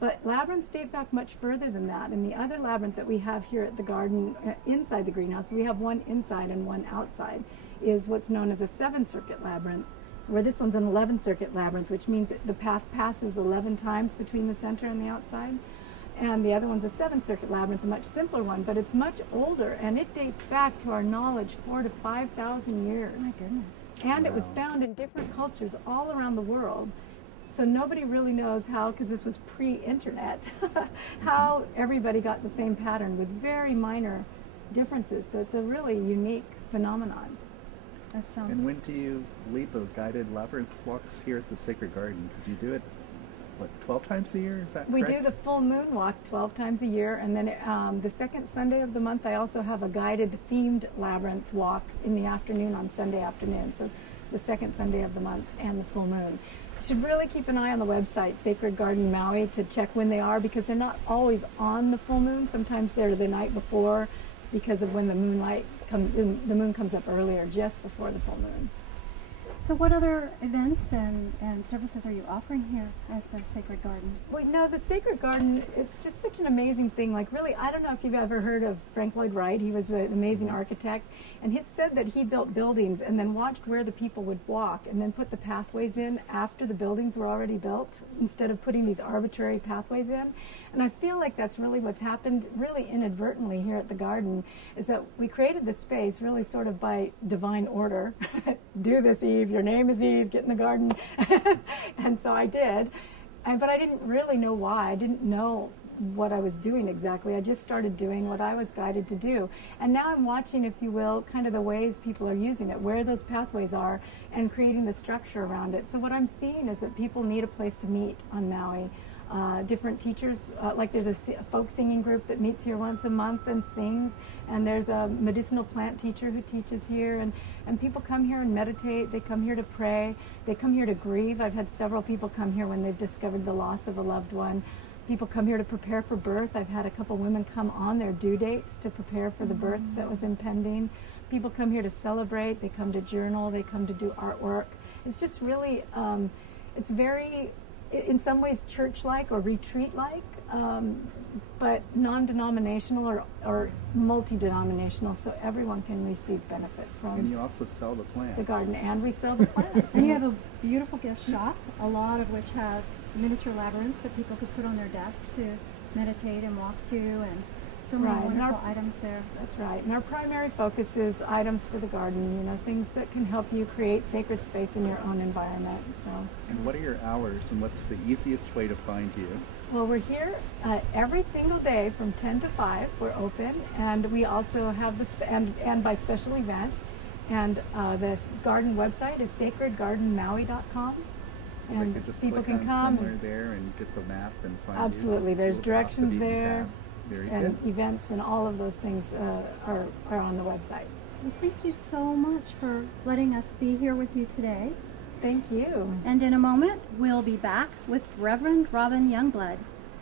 But labyrinths date back much further than that. And the other labyrinth that we have here at the garden, inside the greenhouse, we have one inside and one outside, is what's known as a 7-circuit labyrinth, where this one's an 11-circuit labyrinth, which means the path passes 11 times between the center and the outside. And the other one's a 7-circuit labyrinth, a much simpler one, but it's much older, and it dates back, to our knowledge, 4,000 to 5,000 years. Oh my goodness. And it was found in different cultures all around the world. So nobody really knows how, because this was pre-internet, how everybody got the same pattern with very minor differences. So it's a really unique phenomenon. That sounds... And when do you lead the guided labyrinth walks here at the Sacred Garden? Because you do it, what, 12 times a year? Is that correct? We do the full moon walk 12 times a year, and then the second Sunday of the month I also have a guided themed labyrinth walk in the afternoon on Sunday afternoon. So the second Sunday of the month and the full moon. You should really keep an eye on the website, Sacred Garden Maui, to check when they are, because they're not always on the full moon. Sometimes they're the night before, because of when the moon comes up earlier, just before the full moon. So what other events and services are you offering here at the Sacred Garden? Well, no, the Sacred Garden, it's just such an amazing thing. Like, really, I don't know if you've ever heard of Frank Lloyd Wright. He was an amazing architect, and he said that he built buildings and then watched where the people would walk and then put the pathways in after the buildings were already built, instead of putting these arbitrary pathways in. And I feel like that's really what's happened, really inadvertently here at the garden, is that we created this space really sort of by divine order. Do this, Eve. Your name is Eve. Get in the garden. And so I did. But I didn't really know why. I didn't know what I was doing exactly. I just started doing what I was guided to do. And now I'm watching, if you will, kind of the ways people are using it, where those pathways are, and creating the structure around it. So what I'm seeing is that people need a place to meet on Maui. Different teachers, like there's a folk singing group that meets here once a month and sings, and there's a medicinal plant teacher who teaches here, and people come here and meditate. They come here to pray. They come here to grieve. I've had several people come here when they've discovered the loss of a loved one. People come here to prepare for birth. I've had a couple women come on their due dates to prepare for the birth that was impending. People come here to celebrate. They come to journal. They come to do artwork. It's just really, it's very, in some ways, church-like or retreat-like, but non-denominational or multi-denominational, so everyone can receive benefit from. And you also sell the plants. The garden, and we sell the plants. And you have a beautiful gift shop, a lot of which have miniature labyrinths that people could put on their desks to meditate and walk to, and so many wonderful items there. That's right. And our primary focus is items for the garden, you know, things that can help you create sacred space in your own environment. So. And what are your hours, and what's the easiest way to find you? Well, we're here every single day from 10 to 5. We're open, and we also have and by special event. And the garden website is sacredgardenmaui.com. So and they could just people click on somewhere there and get the map and find absolutely. There's directions there. And events and all of those things are on the website. Well, thank you so much for letting us be here with you today. Thank you. And in a moment, we'll be back with Reverend Robin Youngblood,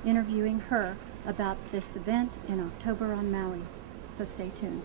interviewing her about this event in October on Maui. So stay tuned.